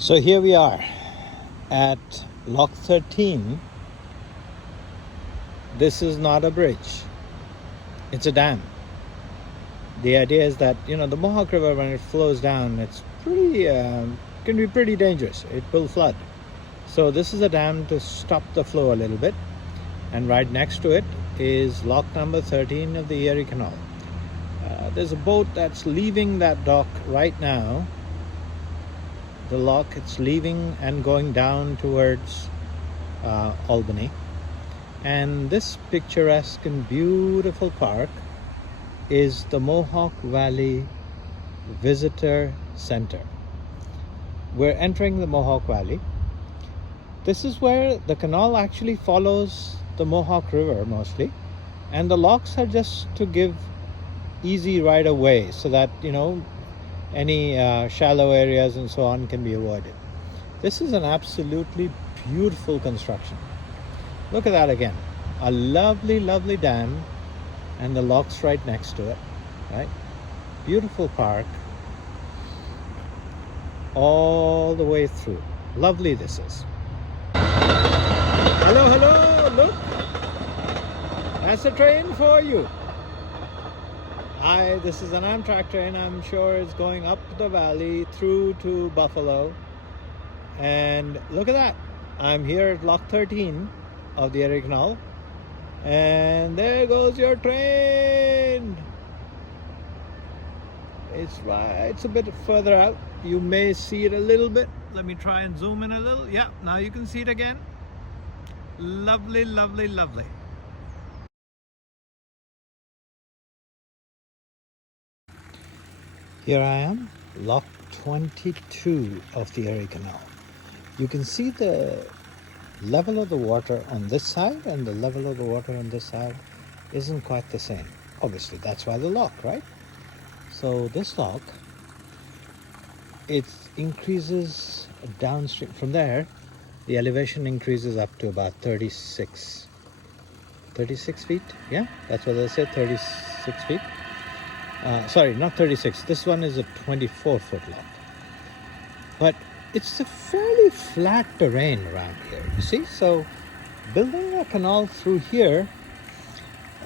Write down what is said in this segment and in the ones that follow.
So here we are at Lock 13. This is not a bridge, it's a dam. The idea is that, the Mohawk River, when it flows down, it's can be pretty dangerous. It will flood. So this is a dam to stop the flow a little bit. And right next to it is lock number 13 of the Erie Canal. There's a boat that's leaving that dock right now. The lock, it's leaving and going down towards Albany. And this picturesque and beautiful park is the Mohawk Valley Visitor Center. We're entering the Mohawk Valley. This is where the canal actually follows the Mohawk River mostly, and the locks are just to give easy right of way so that any shallow areas and so on can be avoided. This is an absolutely beautiful construction. Look at that again. A lovely dam and the locks right next to it, right? Beautiful park all the way through. Lovely this is. Hello, look. That's a train for you. This is an Amtrak train. I'm sure it's going up the valley through to Buffalo. And look at that. I'm here at Lock 13 of the Erie Canal. And there goes your train. It's a bit further out. You may see it a little bit. Let me try and zoom in a little. Yeah, now you can see it again. Lovely. Here I am, Lock 22 of the Erie Canal. You can see the level of the water on this side and the level of the water on this side isn't quite the same. Obviously, that's why the lock, right? So this lock, it increases downstream. From there, the elevation increases up to about 36 feet. Yeah, that's what they said, 36 feet. Sorry, not 36. This one is a 24-foot lock. But it's a fairly flat terrain around here, you see? So building a canal through here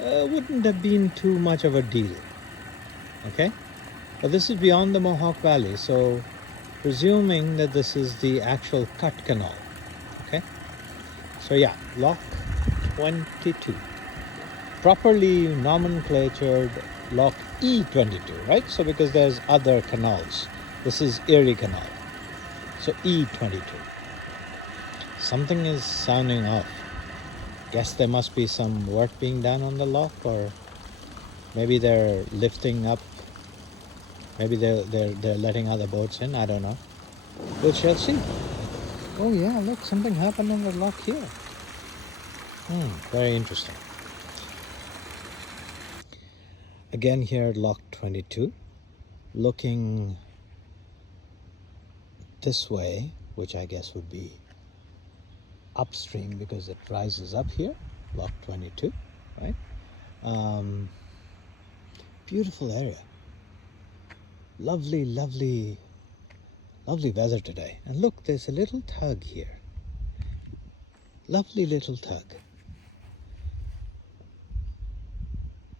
wouldn't have been too much of a deal, okay? But this is beyond the Mohawk Valley, so presuming that this is the actual cut canal, okay? So yeah, Lock 22. Properly nomenclatured Lock E22, right? So because there's other canals. This is Erie Canal. So E22. Something is sounding off. Guess there must be some work being done on the lock, or maybe they're lifting up. Maybe they're letting other boats in. I don't know. We shall see. Oh yeah, look, something happened on the lock here. Very interesting. Again here at Lock 22, looking this way, which I guess would be upstream because it rises up here, Lock 22, right? Beautiful area. Lovely weather today. And look, there's a little tug here. Lovely little tug.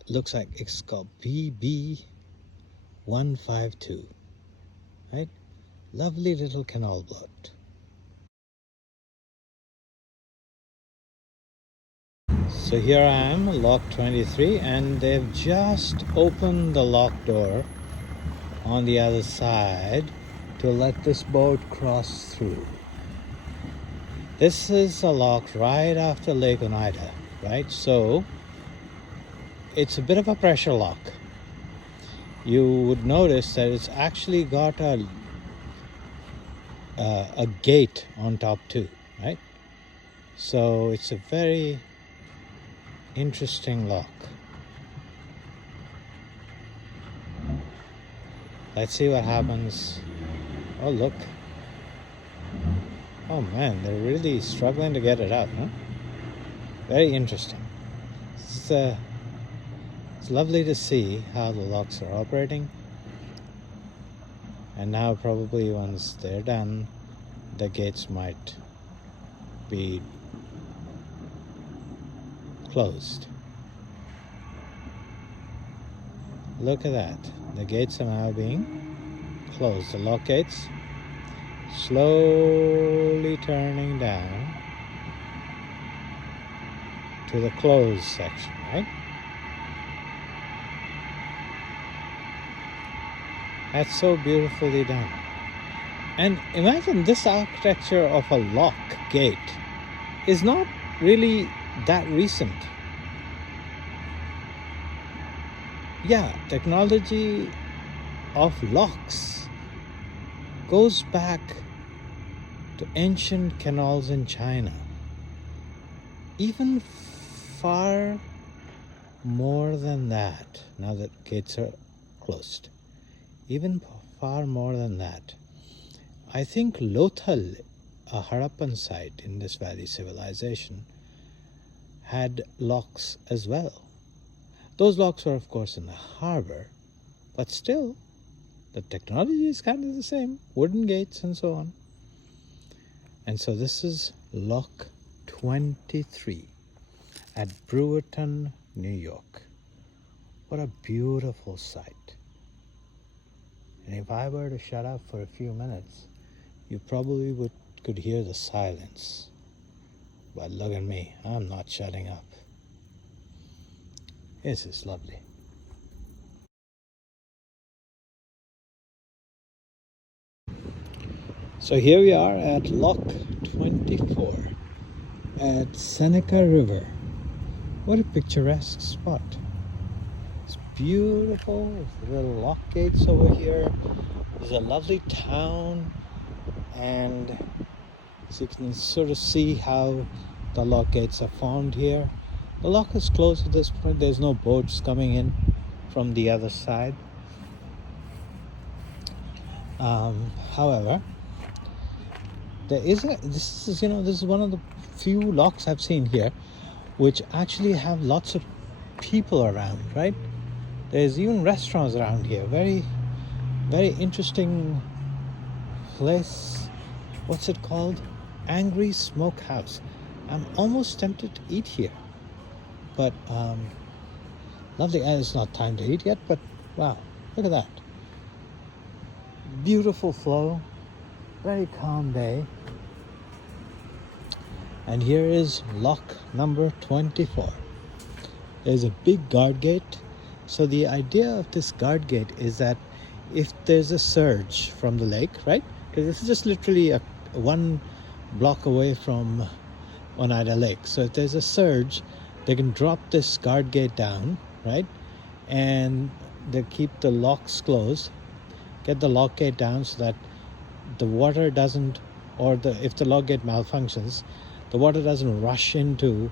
Looks like it's called PB152, right? Lovely little canal boat. So here I am, Lock 23, and they've just opened the lock door on the other side to let this boat cross through. This is a lock right after Lake Oneida, right? So it's a bit of a pressure lock. You would notice that it's actually got a gate on top too, right? So it's a very interesting lock. Let's see what happens. Oh, look. Oh man, they're really struggling to get it out, huh? Very interesting. It's lovely to see how the locks are operating. And now probably once they're done, the gates might be closed. Look at that. The gates are now being closed. The lock gates slowly turning down to the closed section, right? That's so beautifully done. And imagine this architecture of a lock gate is not really that recent. Yeah, technology of locks goes back to ancient canals in China. Even far more than that, now that gates are closed. Even far more than that. I think Lothal, a Harappan site in this valley civilization, had locks as well. Those locks were, of course, in the harbor, but still, the technology is kind of the same. Wooden gates and so on. And so this is Lock 23 at Brewerton, New York. What a beautiful sight. And if I were to shut up for a few minutes, you probably could hear the silence. But look at me, I'm not shutting up. This is lovely. So here we are at Lock 24 at Seneca River. What a picturesque spot. It's beautiful. There's little lock gates over here. There's a lovely town, and so you can sort of see how the lock gates are formed here. The lock is closed at this point. There's no boats coming in from the other side. However, this is one of the few locks I've seen here which actually have lots of people around, right? There's even restaurants around here. Very, very interesting place. What's it called? Angry Smokehouse. I'm almost tempted to eat here, but lovely. And it's not time to eat yet, but wow, look at that. Beautiful flow, very calm day. And here is lock number 24. There's a big guard gate. So the idea of this guard gate is that if there's a surge from the lake, right? Because this is just literally one block away from Oneida Lake. So if there's a surge, they can drop this guard gate down, right? And they keep the locks closed, get the lock gate down so that the water doesn't, if the lock gate malfunctions, the water doesn't rush into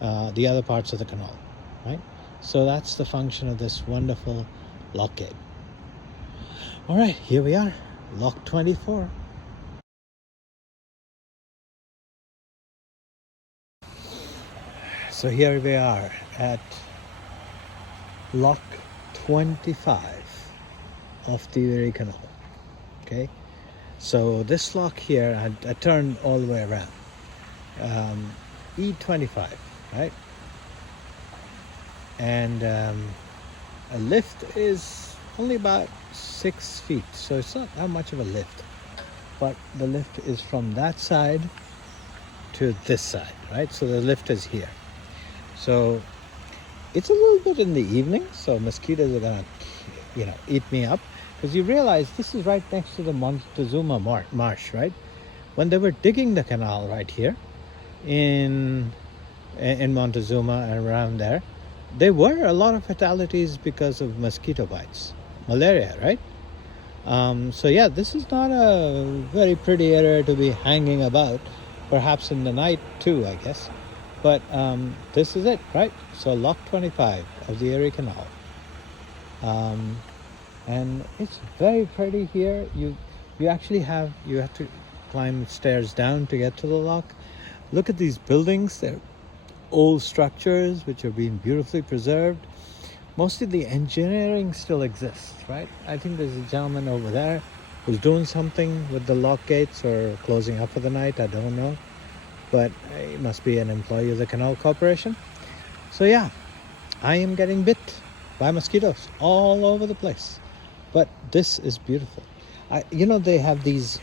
the other parts of the canal, right? So that's the function of this wonderful lock gate. All right, here we are, Lock 24. So here we are at Lock 25 of the Erie Canal. Okay, so this lock here, I turned all the way around. E25, right? And a lift is only about 6 feet, so it's not that much of a lift. But the lift is from that side to this side, right? So the lift is here. So it's a little bit in the evening, so mosquitoes are gonna, eat me up. Because you realize this is right next to the Montezuma Marsh, right? When they were digging the canal right here in Montezuma and around there were a lot of fatalities because of mosquito bites, malaria, right? So yeah, this is not a very pretty area to be hanging about, perhaps in the night too, I guess. But this is it, right? So Lock 25 of the Erie Canal. And it's very pretty here. You have to climb stairs down to get to the lock. Look at these buildings. They're old structures which are being beautifully preserved. Mostly the engineering still exists, right? I think there's a gentleman over there who's doing something with the lock gates or closing up for the night. I don't know, but he must be an employee of the Canal Corporation. So yeah, I am getting bit by mosquitoes all over the place. But this is beautiful. They have these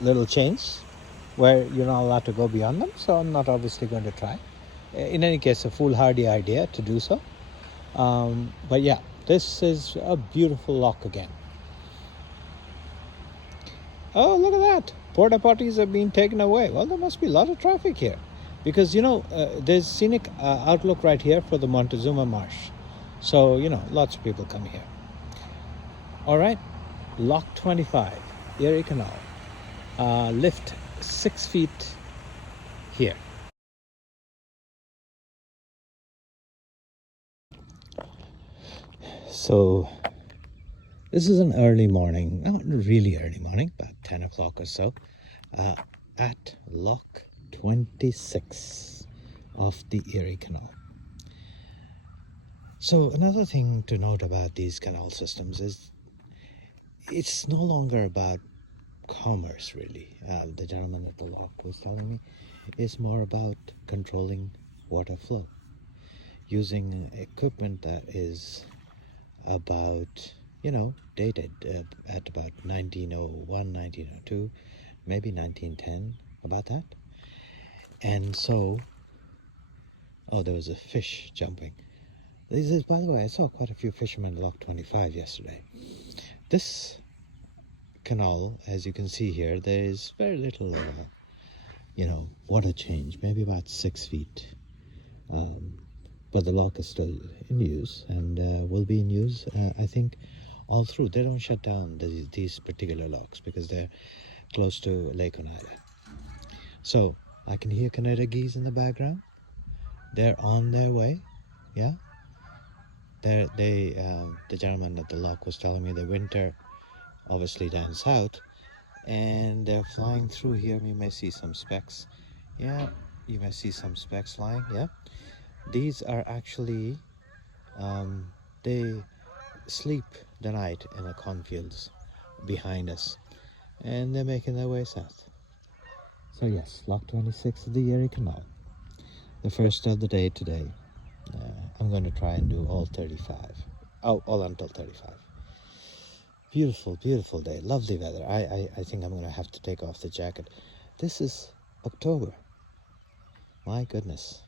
little chains where you're not allowed to go beyond them, so I'm not obviously going to try. In any case, a foolhardy idea to do so. But yeah, this is a beautiful lock again. Oh, look at that. Porta potties are being taken away. Well, there must be a lot of traffic here because, there's scenic outlook right here for the Montezuma Marsh. So, lots of people come here. All right, Lock 25, Erie Canal. Lift 6 feet here. So this is an early morning, not really early morning, about 10 o'clock or so, at Lock 26 of the Erie Canal. So another thing to note about these canal systems is it's no longer about commerce, really. The gentleman at the lock was telling me it's more about controlling water flow using equipment that is about, dated at about 1901, 1902, maybe 1910, about that. And so, there was a fish jumping. This is, by the way, I saw quite a few fishermen at Lock 25 yesterday. This canal, as you can see here, there is very little, water change, maybe about 6 feet. But the lock is still in use and will be in use, I think, all through. They don't shut down these particular locks because they're close to Lake Erie. So I can hear Canada geese in the background. They're on their way. Yeah. The gentleman at the lock was telling me the winter obviously down south, and they're flying through here. You may see some specks. Yeah, you may see some specks flying. Yeah, these are actually they sleep the night in the cornfields behind us, and they're making their way south. So yes, Lock 26 of the Erie Canal, the first of the day today. I'm going to try and do all 35. All until 35. Beautiful, beautiful day. Lovely weather. I think I'm going to have to take off the jacket. This is October. My goodness.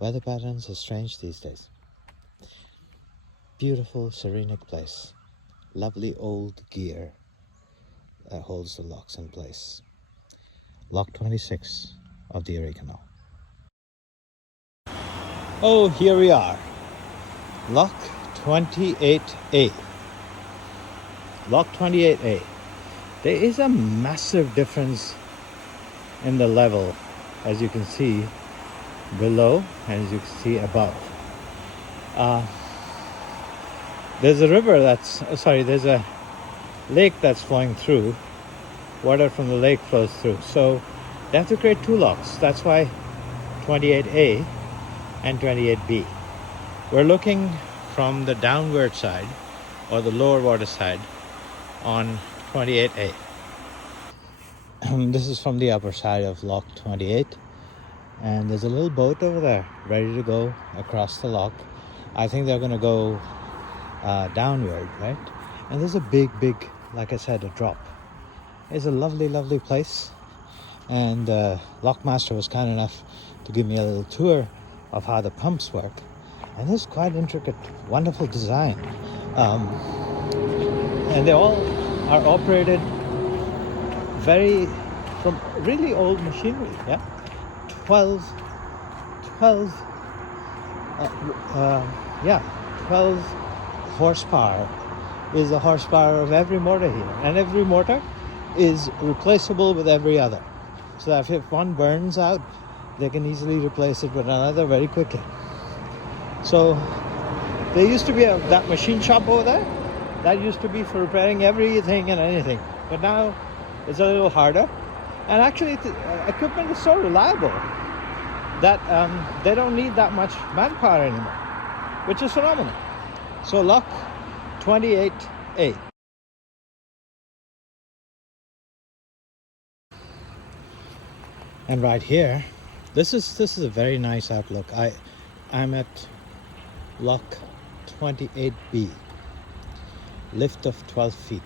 Weather patterns are strange these days. Beautiful, serenic place. Lovely old gear that holds the locks in place. Lock 26 of the Erie Canal. Oh, here we are. Lock 28A. Lock 28A. There is a massive difference in the level, as you can see below and as you can see above. There's a river there's a lake that's flowing through. Water from the lake flows through. So they have to create two locks. That's why 28A and 28B. We're looking from the downward side or the lower water side on 28A. This is from the upper side of Lock 28, and there's a little boat over there ready to go across the lock. I think they're going to go downward, right? And there's a big, like I said, a drop. It's a lovely, lovely place, and Lockmaster was kind enough to give me a little tour of how the pumps work, and it's quite intricate, wonderful design, and they all are operated from really old machinery. Yeah, 12 horsepower is the horsepower of every motor here, and every motor is replaceable with every other, so that if one burns out, they can easily replace it with another very quickly. So there used to be that machine shop over there that used to be for repairing everything and anything, but now it's a little harder, and actually equipment is so reliable that they don't need that much manpower anymore, which is phenomenal. So Lock 28A. And right here, this is a very nice outlook. I'm at lock 28B, lift of 12 feet.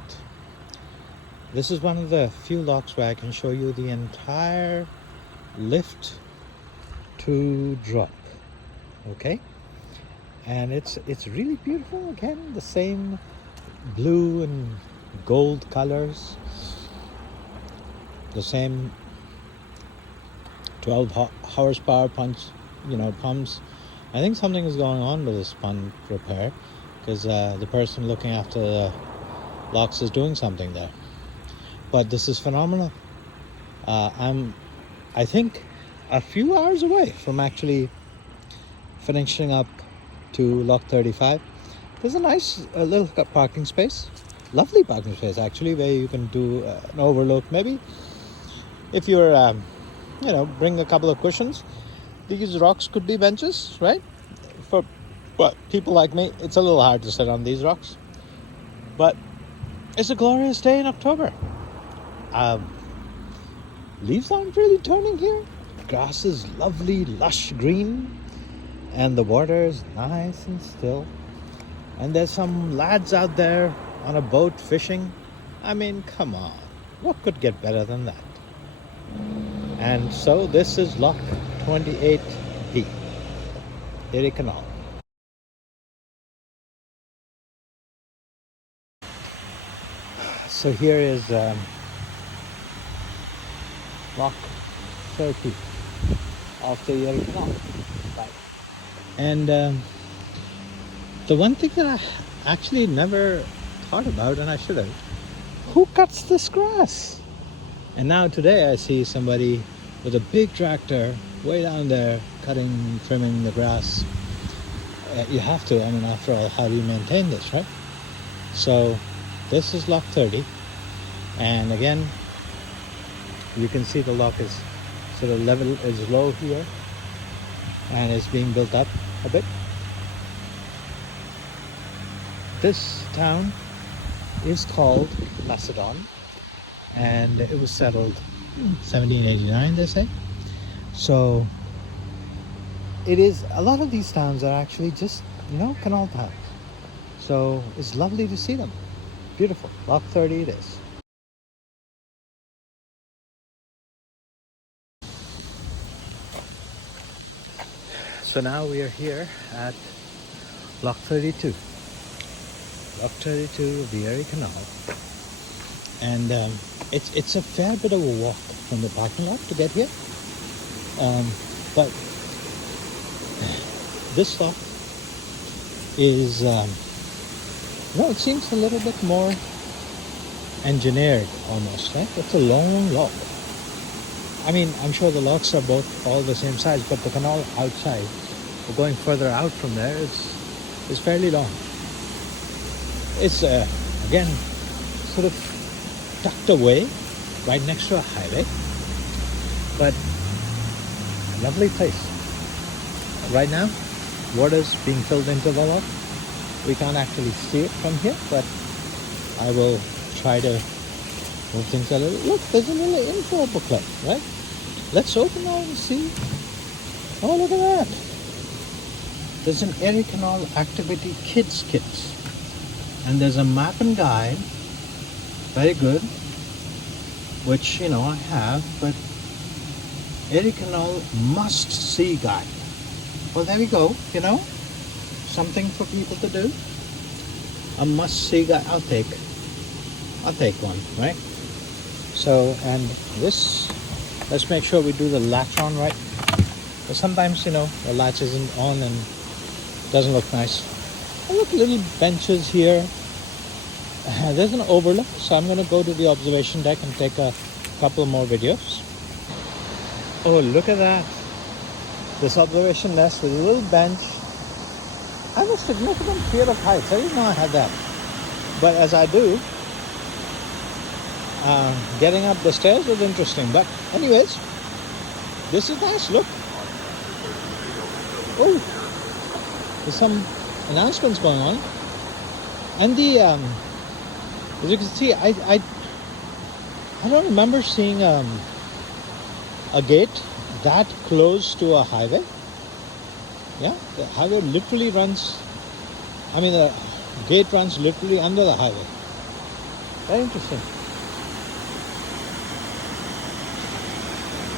This is one of the few locks where I can show you the entire lift to drop. Okay, and it's really beautiful. Again, the same blue and gold colors, the same 12 horsepower pumps. I think something is going on with this pump repair, because the person looking after the locks is doing something there. But this is phenomenal. I think a few hours away from actually finishing up to lock 35. There's a nice little parking space, lovely parking space actually, where you can do an overlook. Maybe if you're bring a couple of cushions. These rocks could be benches, right? For people like me, it's a little hard to sit on these rocks, but it's a glorious day in October. Leaves aren't really turning here. Grass is lovely, lush green, and the water is nice and still. And there's some lads out there on a boat fishing. I mean, come on, what could get better than that? And so this is lock 28B, Erie Canal. So here is lock 30 of the Erie Canal. Right. And the one thing that I actually never thought about, and I should have, who cuts this grass? And now today I see somebody with a big tractor way down there cutting, trimming the grass. You have to, I mean, after all, how do you maintain this, right? So this is lock 30, and again you can see the lock is sort of level, is low here, and is being built up a bit. This town is called Macedon, and it was settled in 1789, they say. So it is, a lot of these towns are actually just, canal towns. So it's lovely to see them. Beautiful. Lock 30 it is. So now we are here at Lock 32. Lock 32 of the Erie Canal. And it's a fair bit of a walk from the parking lot to get here. But this lock is, it seems a little bit more engineered almost, right? It's a long lock. I mean, I'm sure the locks are both all the same size, but the canal outside, or going further out from there, is fairly long. It's, again, sort of tucked away right next to a highway, but a lovely place. Right now, water's being filled into the lock. We can't actually see it from here, but I will try to move things a little. Look, there's a little info booklet, right? Let's open that and see. Oh, look at that. There's an Erie Canal Activity Kids Kit. And there's a map and guide. Very good. Which, I have, but Erie Canal must-see guide. Well, there we go, something for people to do. A must-see guide. I'll take one, right? So, and this, let's make sure we do the latch on right. But sometimes, the latch isn't on and doesn't look nice. Oh, look, little benches here. There's an overlook, so I'm going to go to the observation deck and take a couple more videos. Oh, look at that. This observation nest with a little bench. I have a significant fear of heights. I didn't know I had that. But as I do, getting up the stairs was interesting. But anyways, this is nice. Look. Oh, there's some announcements going on. And the, as you can see, I don't remember seeing a gate that close to a highway. Yeah, the highway literally runs, the gate runs literally under the highway. Very interesting.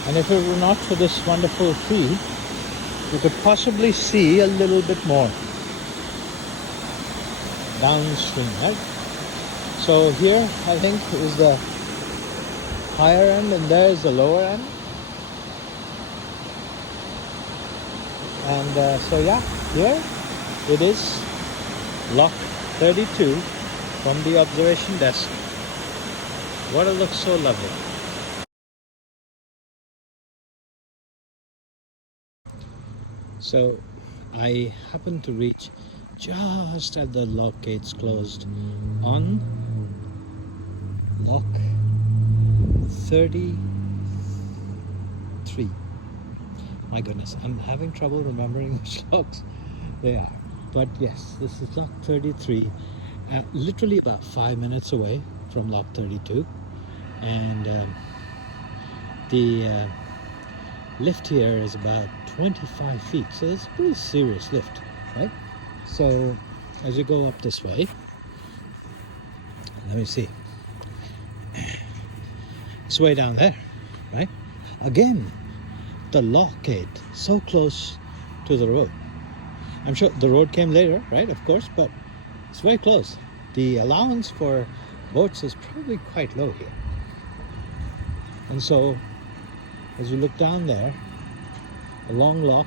And if it were not for this wonderful field, you could possibly see a little bit more downstream, right? So here, I think, is the higher end, and there is the lower end. And so yeah, here it is, Lock 32 from the observation desk. Water looks so lovely. So I happened to reach just as the lock gates closed on Lock 33. My goodness, I'm having trouble remembering which locks they are. But yes, this is Lock 33, literally about 5 minutes away from Lock 32. And the lift here is about 25 feet, so it's a pretty serious lift, right? So as you go up this way, let me see, it's way down there, right? Again, the lock gate so close to the road. I'm sure the road came later, right? Of course, but it's very close. The allowance for boats is probably quite low here. And so as you look down there, a long lock,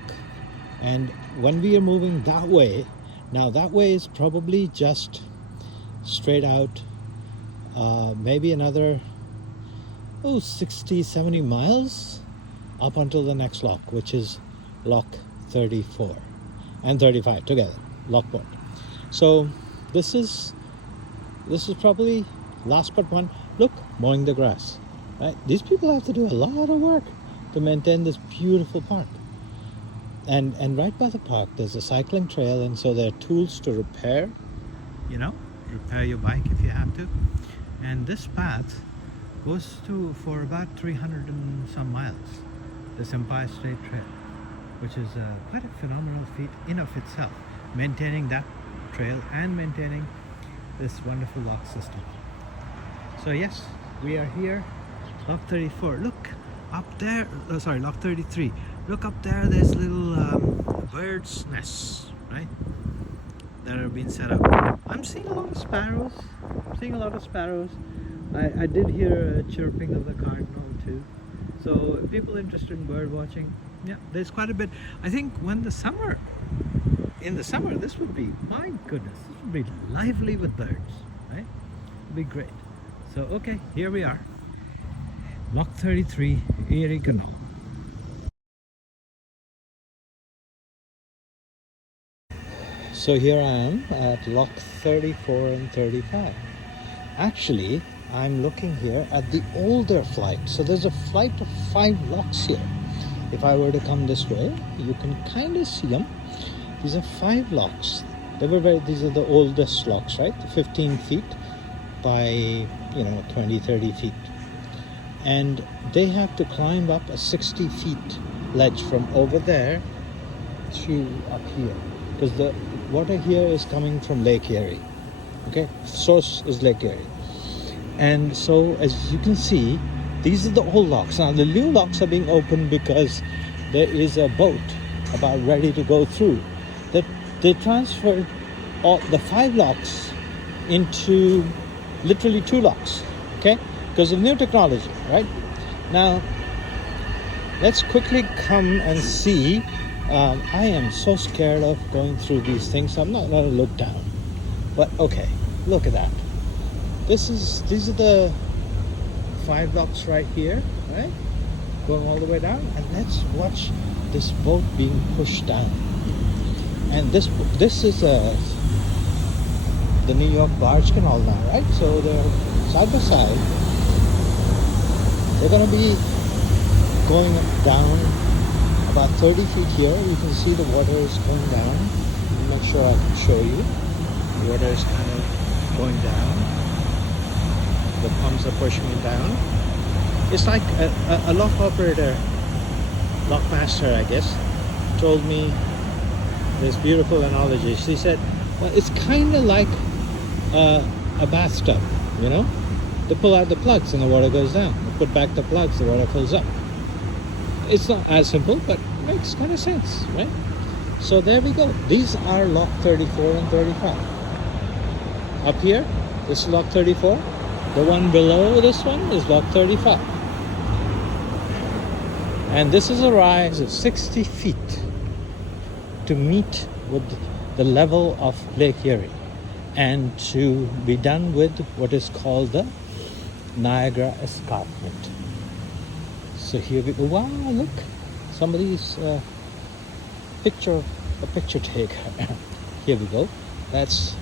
and when we are moving that way, now that way is probably just straight out, maybe another 60-70 miles up until the next lock, which is Lock 34 and 35 together, Lockport. So this is probably last but one. Look, mowing the grass, right? These people have to do a lot of work to maintain this beautiful park. And right by the park, there's a cycling trail, and so there are tools to repair your bike if you have to. And this path goes for about 300 and some miles, this Empire State Trail, which is quite a phenomenal feat in of itself, maintaining that trail and maintaining this wonderful lock system. So yes, we are here, Lock 34. Look up there, Lock 33. Look up there, there's little birds' nests, right, that are being set up. I'm seeing a lot of sparrows. I did hear a chirping of the cardinal too. So people interested in bird watching, yeah, there's quite a bit. I think in the summer, this would be, my goodness, this would be lively with birds, right? It'd be great. So okay, here we are, Lock 33, Erie Canal. So here I am at Lock 34 and 35. Actually, I'm looking here at the older flight. So there's a flight of 5 locks here. If I were to come this way, you can kind of see them. These are 5 locks. These are the oldest locks, right? 15 feet by 20, 30 feet. And they have to climb up a 60 feet ledge from over there to up here, because the water here is coming from Lake Erie. Okay, source is Lake Erie. And so as you can see, these are the old locks. Now the new locks are being opened because there is a boat about ready to go through. That they transferred all the 5 locks into literally 2 locks, okay, because of new technology, right? Now let's quickly come and see. I am so scared of going through these things, so I'm not going to look down. But okay, look at that. These are the 5 locks right here, right? Going all the way down, and let's watch this boat being pushed down. And this is the New York Barge Canal now, right? So they're side by side. They're going to be going down about 30 feet here. You can see the water is going down. I'm not sure I can show you. The water is kind of going down. The pumps are pushing it down. It's like a lock operator lockmaster, I guess, told me this beautiful analogy. She said, well, it's kind of like a bathtub, you know? They pull out the plugs and the water goes down. They put back the plugs, the water fills up. It's not as simple, but it makes kind of sense, right? So there we go. These are lock 34 and 35. Up here, this is lock 34. The one below this one is lock 35. And this is a rise of 60 feet to meet with the level of Lake Erie and to be done with what is called the Niagara Escarpment. So here we go. Wow, look, somebody's a picture taker. Here we go. That's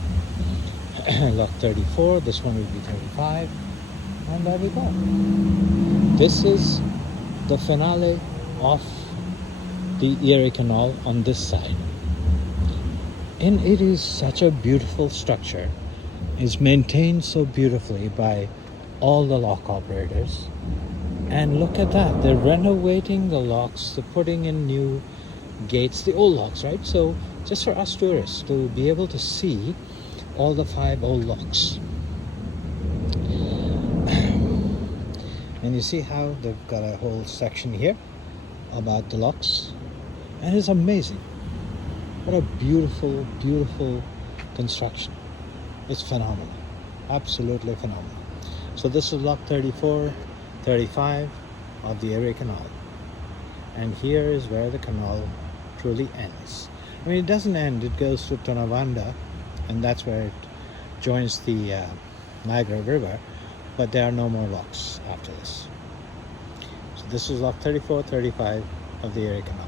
lock 34. This one will be 35. And there we go. This is the finale of the Erie Canal on this side. And it is such a beautiful structure. It's maintained so beautifully by all the lock operators. And look at that, they're renovating the locks, they're putting in new gates, the old locks, right? So just for us tourists to be able to see all the 5 old locks. And you see how they've got a whole section here about the locks. And it's amazing. What a beautiful, beautiful construction. It's phenomenal. Absolutely phenomenal. So this is lock 34, 35 of the Erie Canal. And here is where the canal truly ends. I mean, it doesn't end. It goes to Tonawanda, and that's where it joins the Niagara River. But there are no more locks after this. So this is lock 34, 35 of the Erie Canal.